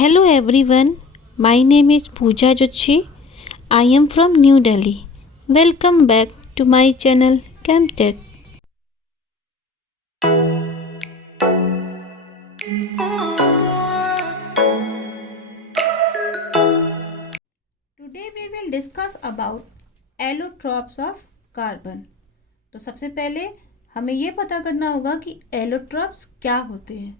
Hello everyone, my name is Pooja Joshi. I am from New Delhi. Welcome back to my channel ChemTech. Today we will discuss about allotropes of carbon. तो सबसे पहले हमें ये पता करना होगा कि एलोट्रॉप्स क्या होते हैं।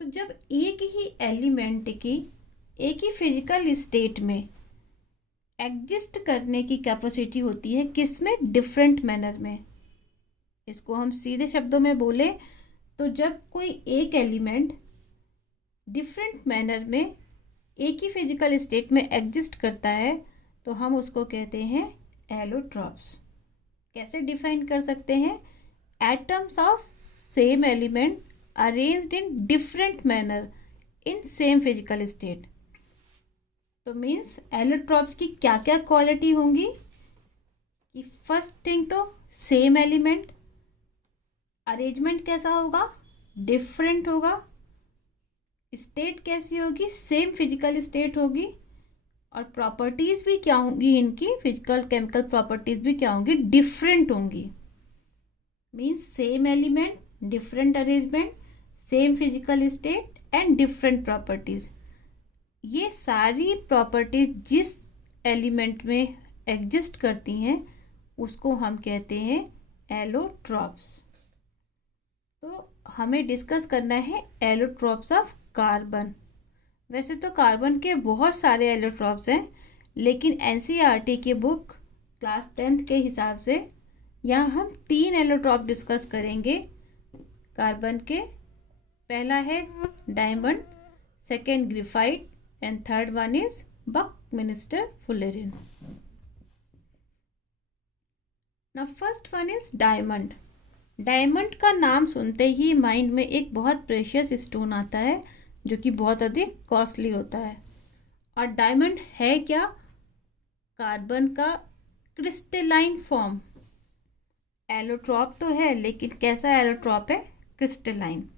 तो जब एक ही एलिमेंट की एक ही फिजिकल स्टेट में एग्जिस्ट करने की कैपेसिटी होती है, किसमें? डिफरेंट मैनर में। इसको हम सीधे शब्दों में बोले तो जब कोई एक एलिमेंट डिफरेंट मैनर में एक ही फिजिकल स्टेट में एग्जिस्ट करता है तो हम उसको कहते हैं एलोट्रॉप्स। कैसे डिफाइन कर सकते हैं? Atoms of same element arranged in different manner in same physical state. तो मीन्स एलोट्रॉप्स की क्या क्या क्वालिटी होंगी कि फर्स्ट थिंग तो सेम एलिमेंट, अरेंजमेंट कैसा होगा? डिफरेंट होगा, स्टेट कैसी होगी? सेम फिजिकल स्टेट होगी, और प्रॉपर्टीज भी क्या होंगी इनकी? फिजिकल केमिकल प्रॉपर्टीज भी क्या होंगी? डिफरेंट होंगी। Means same element, different arrangement, same physical state and different properties. ये सारी प्रॉपर्टीज जिस एलिमेंट में एग्जिस्ट करती हैं उसको हम कहते हैं एलोट्रॉप्स। तो हमें डिस्कस करना है एलोट्रॉप्स ऑफ कार्बन। वैसे तो कार्बन के बहुत सारे एलोट्रॉप्स हैं, लेकिन एनसीईआरटी की बुक क्लास 10th के हिसाब से यहाँ हम 3 एलोट्रॉप डिस्कस करेंगे कार्बन के। पहला है diamond, second graphite and third one is Buckminster fullerene. Now first one is diamond. Diamond का नाम सुनते ही माइंड में एक बहुत प्रेशियस स्टोन आता है जो कि बहुत अधिक कॉस्टली होता है। और डायमंड है क्या? कार्बन का क्रिस्टलाइन फॉर्म। एलोट्रॉप तो है, लेकिन कैसा एलोट्रॉप है? क्रिस्टलाइन।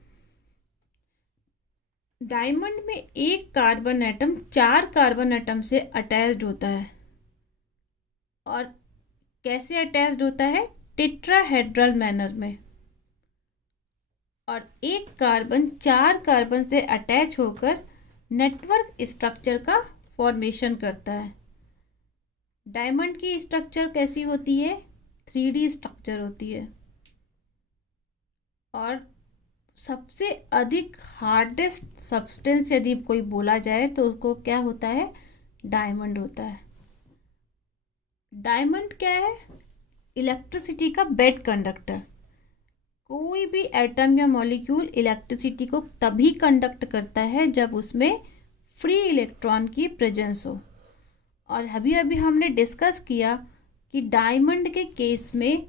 डायमंड में एक कार्बन एटम 4 कार्बन एटम से अटैच्ड होता है। और कैसे अटैच्ड होता है? टेट्राहेड्रल मैनर में। और एक कार्बन 4 कार्बन से अटैच होकर नेटवर्क स्ट्रक्चर का फॉर्मेशन करता है। डायमंड की स्ट्रक्चर कैसी होती है? 3D स्ट्रक्चर होती है। और सबसे अधिक हार्डेस्ट सब्सटेंस यदि कोई बोला जाए तो उसको क्या होता है? डायमंड होता है। डायमंड क्या है? इलेक्ट्रिसिटी का बेड कंडक्टर। कोई भी एटम या मॉलिक्यूल इलेक्ट्रिसिटी को तभी कंडक्ट करता है जब उसमें फ्री इलेक्ट्रॉन की प्रेजेंस हो। और अभी अभी हमने डिस्कस किया कि डायमंड के केस में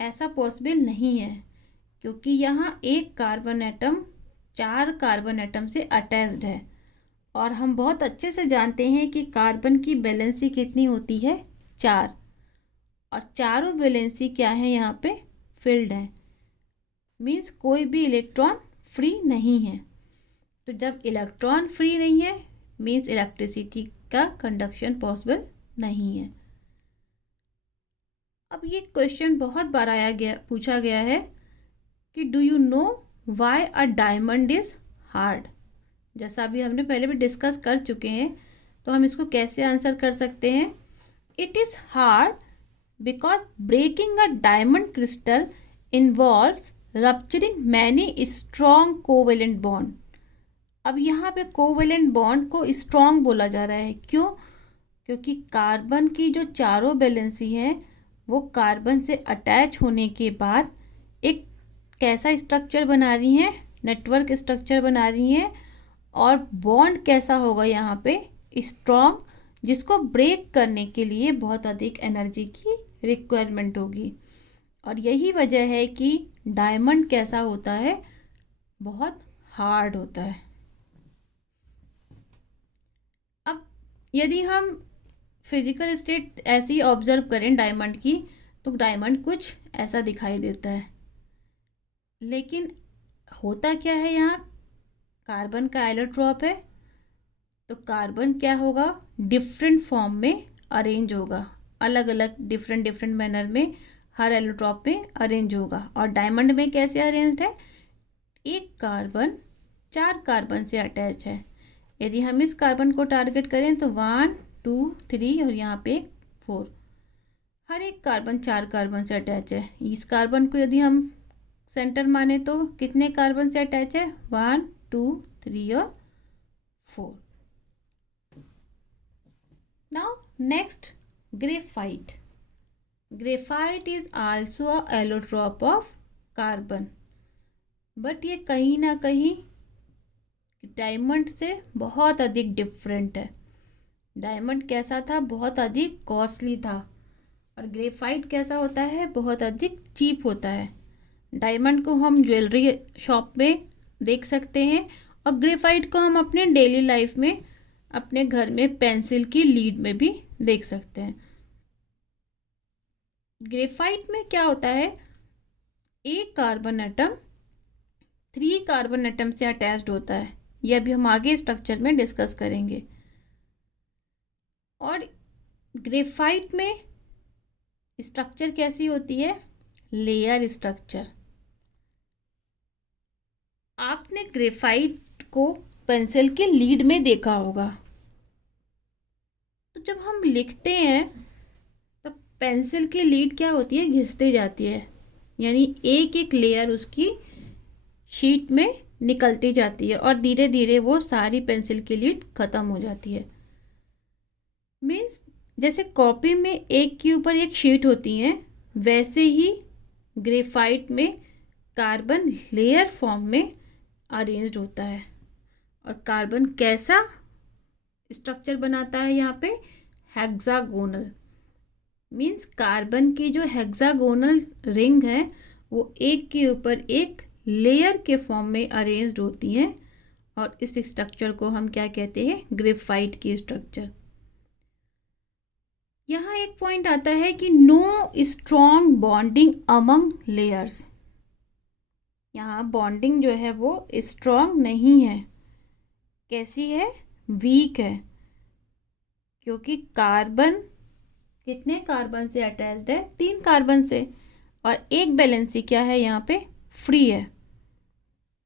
ऐसा पॉसिबल नहीं है, क्योंकि यहाँ एक कार्बन एटम 4 कार्बन एटम से अटैच्ड है। और हम बहुत अच्छे से जानते हैं कि कार्बन की वैलेंसी कितनी होती है? 4। और चारों वैलेंसी क्या है? यहाँ पे फिल्ड है। मीन्स कोई भी इलेक्ट्रॉन फ्री नहीं है। तो जब इलेक्ट्रॉन फ्री नहीं है मीन्स इलेक्ट्रिसिटी का कंडक्शन पॉसिबल नहीं है। अब ये क्वेश्चन बहुत बार पूछा गया है कि do you know why a diamond is hard. जैसा अभी हमने पहले भी डिस्कस कर चुके हैं, तो हम इसको कैसे आंसर कर सकते हैं? It is hard because breaking a diamond crystal involves rupturing many strong covalent bond. अब यहाँ पे कोवेलेंट बॉन्ड को स्ट्रॉन्ग बोला जा रहा है। क्यों? क्योंकि कार्बन की जो चारों वैलेंसी हैं वो कार्बन से अटैच होने के बाद एक कैसा स्ट्रक्चर बना रही हैं? नेटवर्क स्ट्रक्चर बना रही हैं। और बॉन्ड कैसा होगा यहाँ पे? स्ट्रॉन्ग, जिसको ब्रेक करने के लिए बहुत अधिक एनर्जी की रिक्वायरमेंट होगी। और यही वजह है कि डायमंड कैसा होता है? बहुत हार्ड होता है। अब यदि हम फिजिकल स्टेट ऐसी ऑब्जर्व करें डायमंड की, तो डायमंड कुछ ऐसा दिखाई देता है। लेकिन होता क्या है? यहाँ कार्बन का एलोट्रॉप है तो कार्बन क्या होगा, डिफरेंट फॉर्म में अरेंज होगा, अलग अलग डिफरेंट डिफरेंट मैनर में हर एलोट्रॉप में अरेंज होगा। और डायमंड में कैसे अरेंज्ड है, एक कार्बन 4 कार्बन से अटैच है। यदि हम इस कार्बन को टारगेट करें तो 1 2 3 और यहाँ पे 4, हर एक कार्बन 4 कार्बन से अटैच है। इस कार्बन को यदि हम सेंटर माने तो कितने कार्बन से अटैच है, 1 2 3 और 4। Now next, graphite. Graphite is also a allotrope of carbon, but ये कहीं ना कहीं डायमंड से बहुत अधिक डिफरेंट है। डायमंड कैसा था, बहुत अधिक कॉस्टली था, और ग्रेफाइट कैसा होता है, बहुत अधिक चीप होता है। डायमंड को हम ज्वेलरी शॉप में देख सकते हैं और ग्रेफाइट को हम अपने डेली लाइफ में अपने घर में पेंसिल की लीड में भी देख सकते हैं। ग्रेफाइट में क्या होता है, एक कार्बन एटम 3 कार्बन एटम से अटैच्ड होता है। यह भी हम आगे स्ट्रक्चर में डिस्कस करेंगे। और ग्रेफाइट में स्ट्रक्चर कैसी होती है, लेयर स्ट्रक्चर। आपने ग्रेफाइट को पेंसिल के लीड में देखा होगा। तो जब हम लिखते हैं तो पेंसिल की लीड क्या होती है, घिसती जाती है, यानी एक एक लेयर उसकी शीट में निकलती जाती है और धीरे धीरे वो सारी पेंसिल की लीड खत्म हो जाती है। मीन्स जैसे कॉपी में एक के ऊपर एक शीट होती है, वैसे ही ग्रेफाइट में कार्बन लेयर फॉर्म में अरेंज्ड होता है। और कार्बन कैसा स्ट्रक्चर बनाता है, यहाँ पे हेक्सागोनल। मीन्स कार्बन की जो हेक्सागोनल रिंग है वो एक के ऊपर एक लेयर के फॉर्म में अरेंज्ड होती हैं, और इस स्ट्रक्चर को हम क्या कहते हैं, ग्रेफाइट की स्ट्रक्चर। यहाँ एक पॉइंट आता है कि no strong bonding among layers. यहाँ बॉन्डिंग जो है वो स्ट्रॉन्ग नहीं है। कैसी है, वीक है, क्योंकि कार्बन कितने कार्बन से अटैच्ड है, 3 कार्बन से, और एक वैलेंसी क्या है, यहाँ पे फ्री है।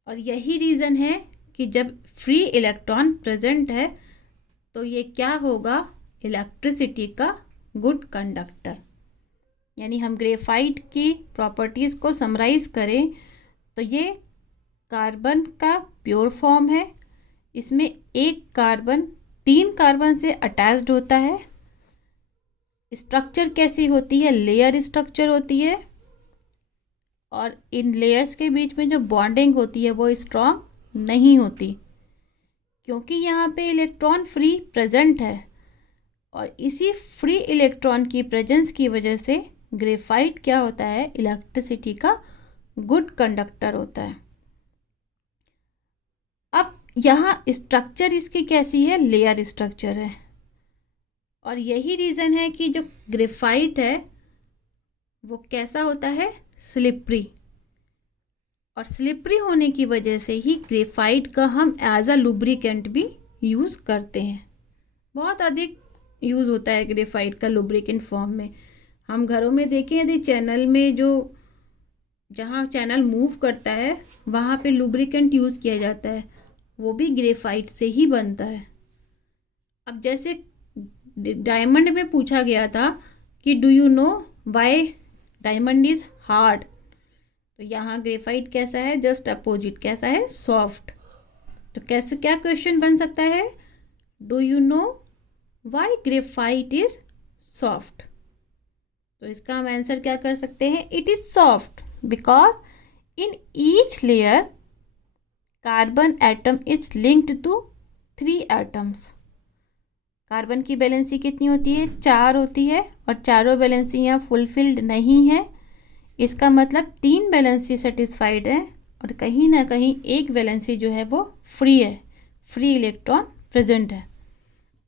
और यही रीज़न है कि जब फ्री इलेक्ट्रॉन प्रेजेंट है तो ये क्या होगा, इलेक्ट्रिसिटी का गुड कंडक्टर। यानी हम ग्रेफाइट की प्रॉपर्टीज़ को समराइज करें तो ये कार्बन का प्योर फॉर्म है। इसमें एक कार्बन 3 कार्बन से अटैच्ड होता है। स्ट्रक्चर कैसी होती है, लेयर स्ट्रक्चर होती है, और इन लेयर्स के बीच में जो बॉन्डिंग होती है वो स्ट्रॉन्ग नहीं होती, क्योंकि यहाँ पे इलेक्ट्रॉन फ्री प्रेजेंट है। और इसी फ्री इलेक्ट्रॉन की प्रेजेंस की वजह से ग्रेफाइट क्या होता है, इलेक्ट्रिसिटी का गुड कंडक्टर होता है। अब यहाँ स्ट्रक्चर इसकी कैसी है, लेयर स्ट्रक्चर है। और यही रीज़न है कि जो ग्रेफाइट है वो कैसा होता है, स्लिपरी। और स्लिपरी होने की वजह से ही ग्रेफाइट का हम एज अ लुब्रिकेंट भी यूज़ करते हैं। बहुत अधिक यूज़ होता है ग्रेफाइट का लुब्रिकेंट फॉर्म में। हम घरों में देखें, यदि चैनल में जो जहाँ चैनल मूव करता है वहाँ पे लुब्रिकेंट यूज़ किया जाता है, वो भी ग्रेफाइट से ही बनता है। अब जैसे डायमंड में पूछा गया था कि do you know Y diamond is hard, तो यहाँ ग्रेफाइट कैसा है, जस्ट अपोजिट, कैसा है, सॉफ्ट। तो कैसे क्या क्वेश्चन बन सकता है, do you know why graphite is soft. तो इसका हम आंसर क्या कर सकते हैं, it is soft because in each layer carbon atom is linked to 3 atoms. Carbon की वैलेंसी कितनी होती है, 4 होती है, और चारों वैलेंसी यहाँ फुलफिल्ड नहीं है। इसका मतलब 3 वैलेंसी सेटिस्फाइड है, और कहीं ना कहीं एक वैलेंसी जो है वो फ्री है, फ्री इलेक्ट्रॉन प्रेजेंट है।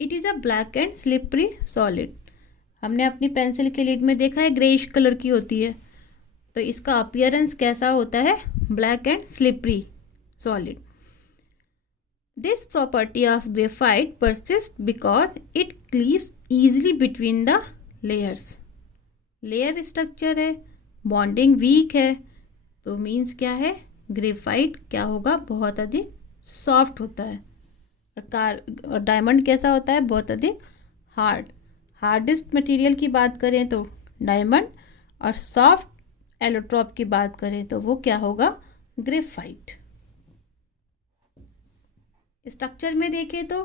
It is a black and slippery solid. हमने अपनी पेंसिल के लीड में देखा है ग्रेइश कलर की होती है, तो इसका अपीयरेंस कैसा होता है, black and slippery solid. This property of graphite persists because it cleaves easily between the layers. Layer structure है, बॉन्डिंग वीक है, तो मीन्स क्या है, ग्रेफाइट क्या होगा, बहुत अधिक सॉफ्ट होता है। और डायमंड कैसा होता है, बहुत अधिक हार्डेस्ट मटेरियल की बात करें तो डायमंड, और सॉफ्ट एलोट्रॉप की बात करें तो वो क्या होगा, ग्रेफाइट। स्ट्रक्चर में देखें तो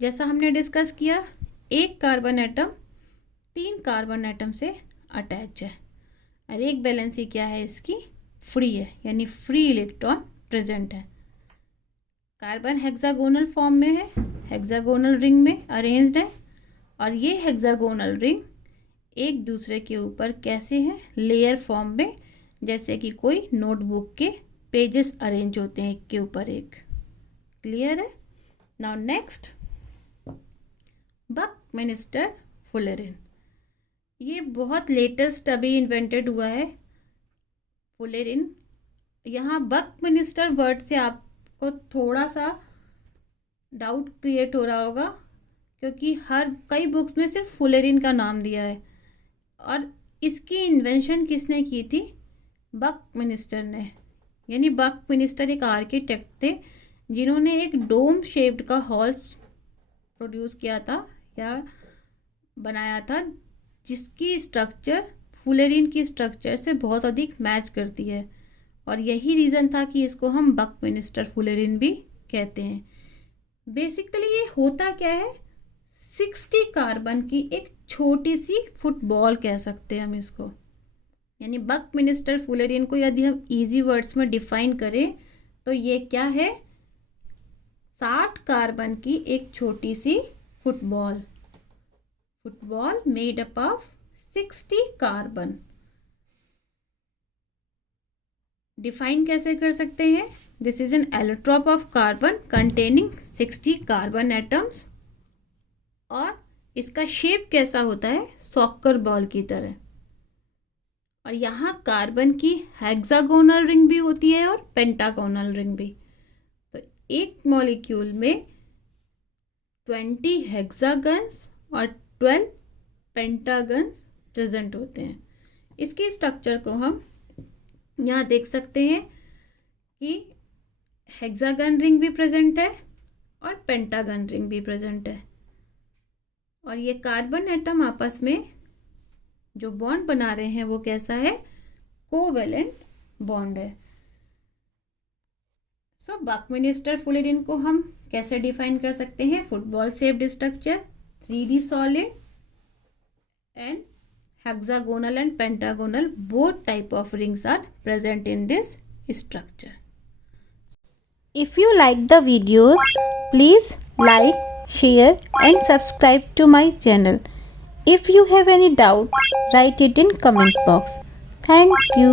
जैसा हमने डिस्कस किया, एक कार्बन एटम 3 कार्बन एटम से अटैच है, और एक वैलेंसी क्या है इसकी, फ्री है, यानी फ्री इलेक्ट्रॉन प्रेजेंट है। कार्बन हेक्सागोनल फॉर्म में है, हेक्सागोनल रिंग में अरेंज्ड है, और ये हेक्सागोनल रिंग एक दूसरे के ऊपर कैसे हैं, लेयर फॉर्म में, जैसे कि कोई नोटबुक के पेजेस अरेंज होते हैं एक के ऊपर एक। क्लियर है। Now next, Buckminster fullerene. ये बहुत लेटेस्ट अभी इन्वेंटेड हुआ है फुलेरिन। यहाँ बकमिंस्टर वर्ड से आपको थोड़ा सा डाउट क्रिएट हो रहा होगा, क्योंकि कई बुक्स में सिर्फ फुलेरिन का नाम दिया है, और इसकी इन्वेंशन किसने की थी, बकमिंस्टर ने। यानी बकमिंस्टर एक आर्किटेक्ट थे जिन्होंने एक डोम शेप्ड का हॉल्स प्रोड्यूस किया था या बनाया था, जिसकी स्ट्रक्चर फुलेरिन की स्ट्रक्चर से बहुत अधिक मैच करती है, और यही रीज़न था कि इसको हम बकमिंस्टर फुलेरिन भी कहते हैं। बेसिकली ये होता क्या है, 60 कार्बन की एक छोटी सी फुटबॉल कह सकते हैं हम इसको। यानी बकमिंस्टर फुलेरिन को यदि हम इजी वर्ड्स में डिफाइन करें तो ये क्या है, 60 कार्बन की एक छोटी सी football made up of 60 carbon. Define कैसे कर सकते हैं, this is an allotrope of carbon containing 60 carbon atoms, और इसका शेप कैसा होता है, सॉकर बॉल की तरह। और यहाँ कार्बन की हेक्सागोनल रिंग भी होती है और पेंटागोनल रिंग भी। तो एक मॉलिक्यूल में 20 हेक्सागन्स और 12 पेंटागन्स प्रेजेंट होते हैं। इसकी स्ट्रक्चर को हम यहाँ देख सकते हैं कि हेक्सागन रिंग भी प्रेजेंट है और पेंटागन रिंग भी प्रेजेंट है, और ये कार्बन एटम आपस में जो बॉन्ड बना रहे हैं वो कैसा है, कोवेलेंट बॉन्ड है। सो बकमिंस्टर फुलेरिन को हम कैसे डिफाइन कर सकते हैं, football shaped structure, 3D solid, and hexagonal and pentagonal both type of rings are present in this structure. If you like the videos, please like, share and subscribe to my channel. If you have any doubt, write it in comment box. Thank you.